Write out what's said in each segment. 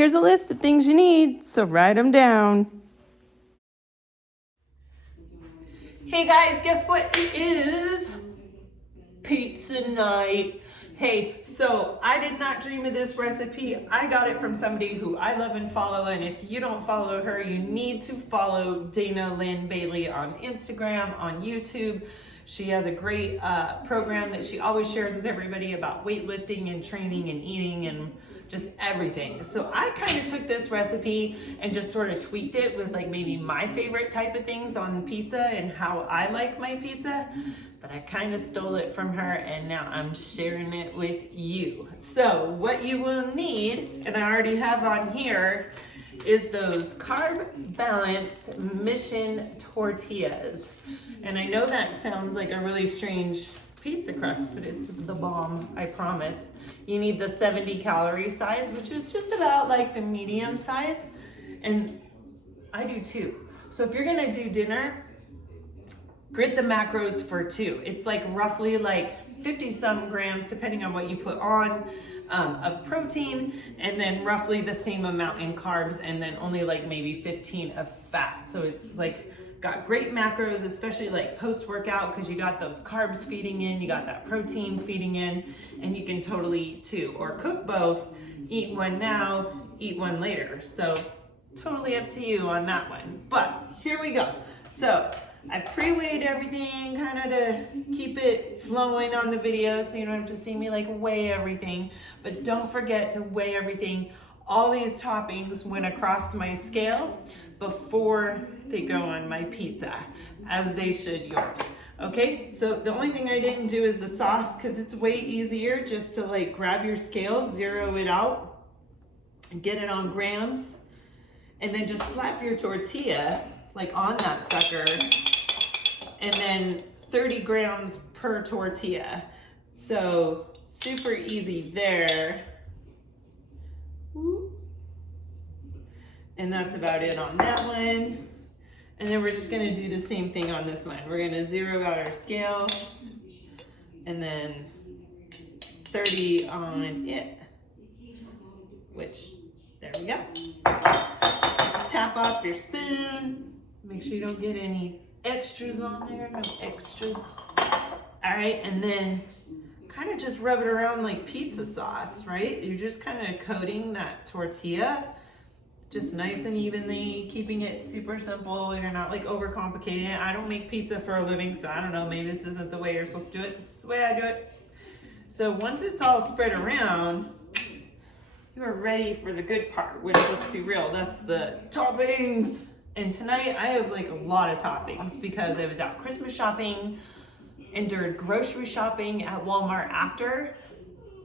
Here's a list of things you need, so write them down. Hey guys, guess what? It is pizza night. Hey, so I did not dream of this recipe. I got it from somebody who I love and follow, and if you don't follow her, you need to follow Dana Lynn Bailey on Instagram, on YouTube. She has a great program that she always shares with everybody about weightlifting and training and eating and just everything. So I kind of took this recipe and just sort of tweaked it with like maybe my favorite type of things on pizza and how I like my pizza. But I kind of stole it from her and now I'm sharing it with you. So what you will need, and I already have on here, is those carb balanced Mission tortillas. And I know that sounds like a really strange pizza crust, but it's the bomb, I promise. You need the 70 calorie size, which is just about like the medium size. And I do too. So if you're gonna do dinner, grid the macros for two. It's like roughly like 50 some grams, depending on what you put on, of protein, and then roughly the same amount in carbs, and then only like maybe 15 of fat. So it's like got great macros, especially like post-workout, because you got those carbs feeding in, you got that protein feeding in, and you can totally eat two or cook both, eat one now, eat one later. So totally up to you on that one. But here we go. So I pre-weighed everything kind of to keep it flowing on the video so you don't have to see me like weigh everything. But don't forget to weigh everything. All these toppings went across my scale before they go on my pizza, as they should yours. Okay, so the only thing I didn't do is the sauce, because it's way easier just to like grab your scale, zero it out, and get it on grams, and then just slap your tortilla like on that sucker, and then 30 grams per tortilla. So super easy there. And that's about it on that one. And then we're just gonna do the same thing on this one. We're gonna zero out our scale and then 30 on it, which, there we go. Tap off your spoon. Make sure you don't get any extras on there, no extras. All right, and then kind of just rub it around like pizza sauce, right? You're just kind of coating that tortilla just nice and evenly, keeping it super simple. You're not like overcomplicating it. I don't make pizza for a living, so I don't know, maybe this isn't the way you're supposed to do it. This is the way I do it. So once it's all spread around, you are ready for the good part, which, let's be real, that's the toppings. And tonight I have like a lot of toppings because I was out Christmas shopping and did grocery shopping at Walmart after.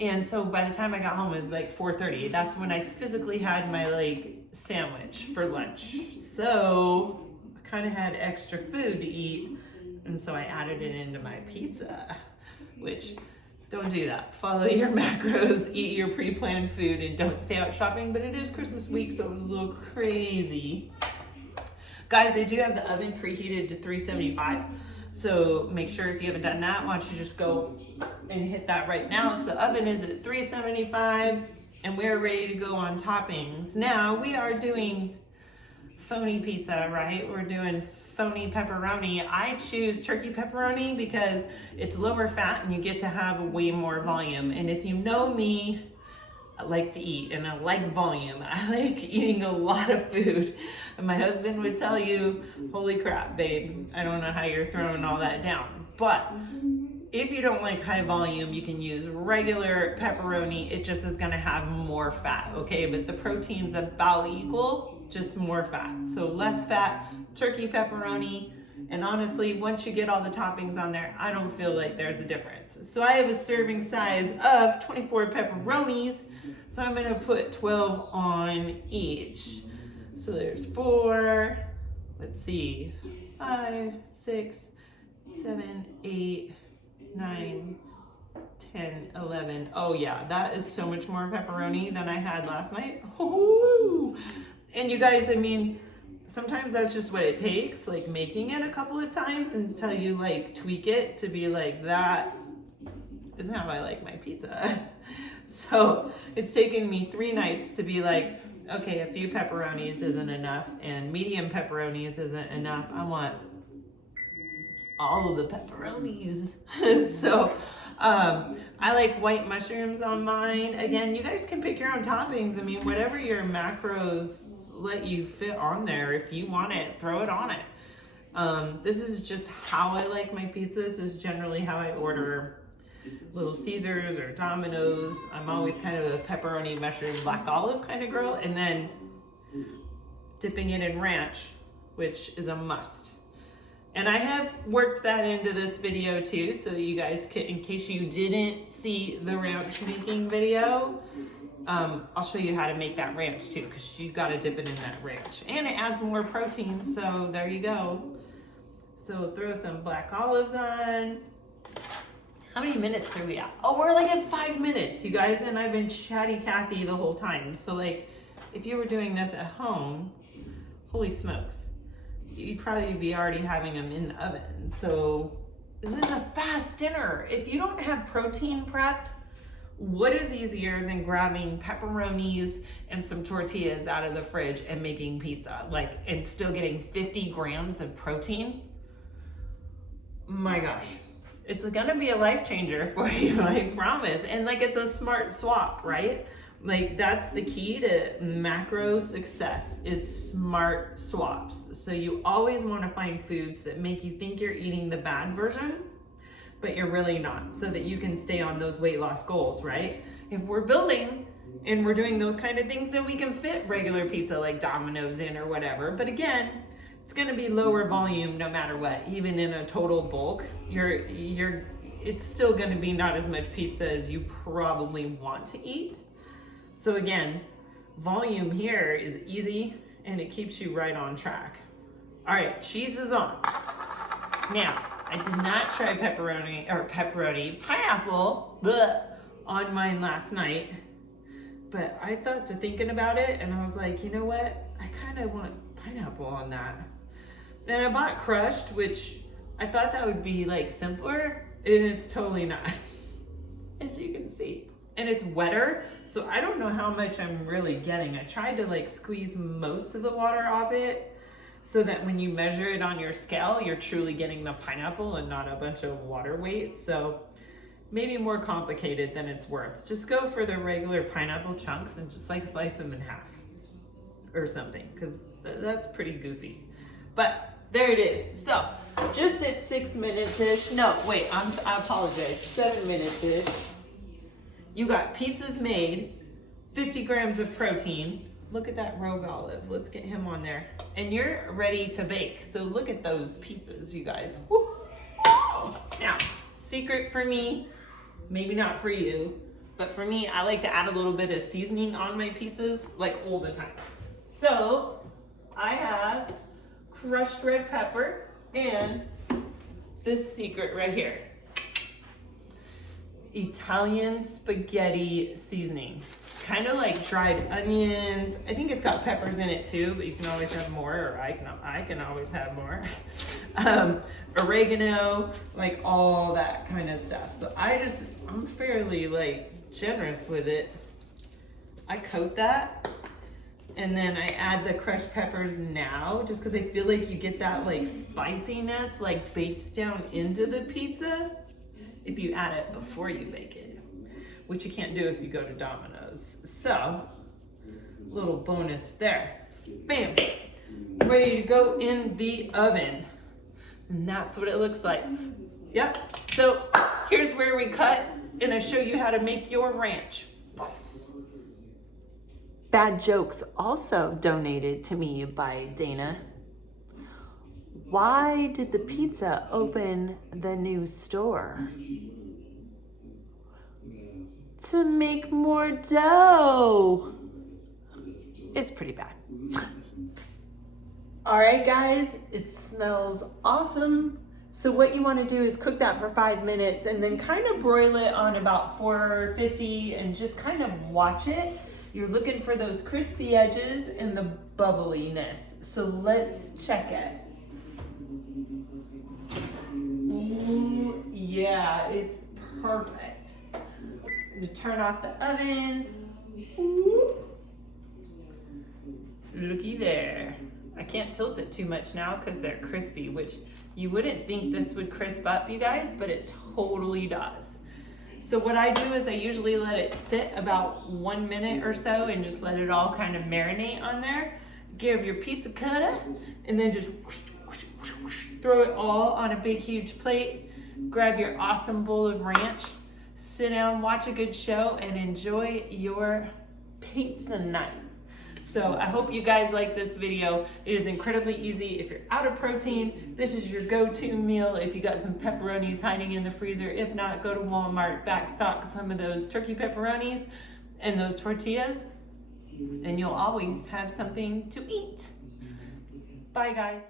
And so by the time I got home, it was like 4:30. That's when I physically had my like sandwich for lunch. So I kind of had extra food to eat. And so I added it into my pizza, which, don't do that. Follow your macros, eat your pre-planned food, and don't stay out shopping. But it is Christmas week, so it was a little crazy. Guys, they do have the oven preheated to 375. So make sure if you haven't done that, why don't you just go and hit that right now. So the oven is at 375 and we're ready to go on toppings. Now we are doing phony pizza, right? We're doing phony pepperoni. I choose turkey pepperoni because it's lower fat and you get to have way more volume. And if you know me, I like to eat and I like volume. I like eating a lot of food. And my husband would tell you, holy crap, babe, I don't know how you're throwing all that down. But if you don't like high volume, you can use regular pepperoni. It just is gonna have more fat, okay? But the protein's about equal, just more fat. So less fat, turkey pepperoni. And honestly, once you get all the toppings on there, I don't feel like there's a difference. So I have a serving size of 24 pepperonis. So I'm gonna put 12 on each. So there's 4, let's see, 5, 6, 7, 8, 9, 10, 11. Oh yeah, that is so much more pepperoni than I had last night. Ooh. And you guys, I mean, sometimes that's just what it takes, like making it a couple of times until you like tweak it to be like, that isn't how I like my pizza. So it's taken me 3 nights to be like, okay, a few pepperonis isn't enough, and medium pepperonis isn't enough. I want all of the pepperonis. So I like white mushrooms on mine. Again, you guys can pick your own toppings. I mean, whatever your macros let you fit on there. If you want it, throw it on it. This is just how I like my pizza. This is generally how I order Little Caesars or Domino's. I'm always kind of a pepperoni, mushroom, black olive kind of girl, and then dipping it in ranch, which is a must. And I have worked that into this video too, so that you guys can, in case you didn't see the ranch making video, I'll show you how to make that ranch too, because you got to dip it in that ranch. And it adds more protein, so there you go. So throw some black olives on. How many minutes are we at? Oh, we're like at 5 minutes, you guys, and I've been chatty Cathy the whole time. So like, if you were doing this at home, holy smokes, you'd probably be already having them in the oven. So this is a fast dinner. If you don't have protein prepped, what is easier than grabbing pepperonis and some tortillas out of the fridge and making pizza, like, and still getting 50 grams of protein? My gosh. It's gonna be a life changer for you, I promise. And like, it's a smart swap, right? Like, that's the key to macro success, is smart swaps. So you always want to find foods that make you think you're eating the bad version, but you're really not, so that you can stay on those weight loss goals, right? If we're building and we're doing those kind of things, then we can fit regular pizza like Domino's in or whatever. But again, it's going to be lower volume no matter what. Even in a total bulk, it's still going to be not as much pizza as you probably want to eat. So again, volume here is easy and it keeps you right on track. All right, cheese is on. Now, I did not try pineapple on mine last night, but I thought to thinking about it and I was like, you know what? I kind of want pineapple on that. Then I bought crushed, which I thought that would be like simpler. It is totally not, as you can see. And it's wetter, so I don't know how much I'm really getting. I tried to like squeeze most of the water off it so that when you measure it on your scale, you're truly getting the pineapple and not a bunch of water weight. So maybe more complicated than it's worth. Just go for the regular pineapple chunks and just like slice them in half or something, because that's pretty goofy. But there it is. So just at 6 minutes-ish, no, wait, I apologize, 7 minutes-ish, you got pizzas made, 50 grams of protein. Look at that rogue olive. Let's get him on there. And you're ready to bake. So look at those pizzas, you guys. Woo. Now, secret for me, maybe not for you, but for me, I like to add a little bit of seasoning on my pizzas, like all the time. So I have crushed red pepper and this secret right here. Italian spaghetti seasoning. Kind of like dried onions. I think it's got peppers in it too, but you can always have more, or I can always have more. Oregano, like all that kind of stuff. So I'm fairly like generous with it. I coat that and then I add the crushed peppers now, just because I feel like you get that like spiciness like baked down into the pizza if you add it before you bake it, which you can't do if you go to Domino's. So, little bonus there. Bam! Ready to go in the oven. And that's what it looks like. Yep. So, here's where we cut, and I show you how to make your ranch. Bad jokes also donated to me by Dana. Why did the pizza open the new store? To make more dough. It's pretty bad. All right, guys, it smells awesome. So what you want to do is cook that for 5 minutes and then kind of broil it on about 450 and just kind of watch it. You're looking for those crispy edges and the bubbliness. So let's check it. Ooh, yeah, it's perfect. I'm gonna turn off the oven. Ooh. Looky there. I can't tilt it too much now because they're crispy, which you wouldn't think this would crisp up, you guys, but it totally does. So what I do is I usually let it sit about 1 minute or so and just let it all kind of marinate on there. Give your pizza cutter and then just throw it all on a big huge plate. Grab your awesome bowl of ranch, sit down, watch a good show, and enjoy your pizza night. So I hope you guys like this video. It is incredibly easy. If you're out of protein, this is your go-to meal. If you got some pepperonis hiding in the freezer, if not, go to Walmart, backstock some of those turkey pepperonis and those tortillas, and you'll always have something to eat. Bye, guys.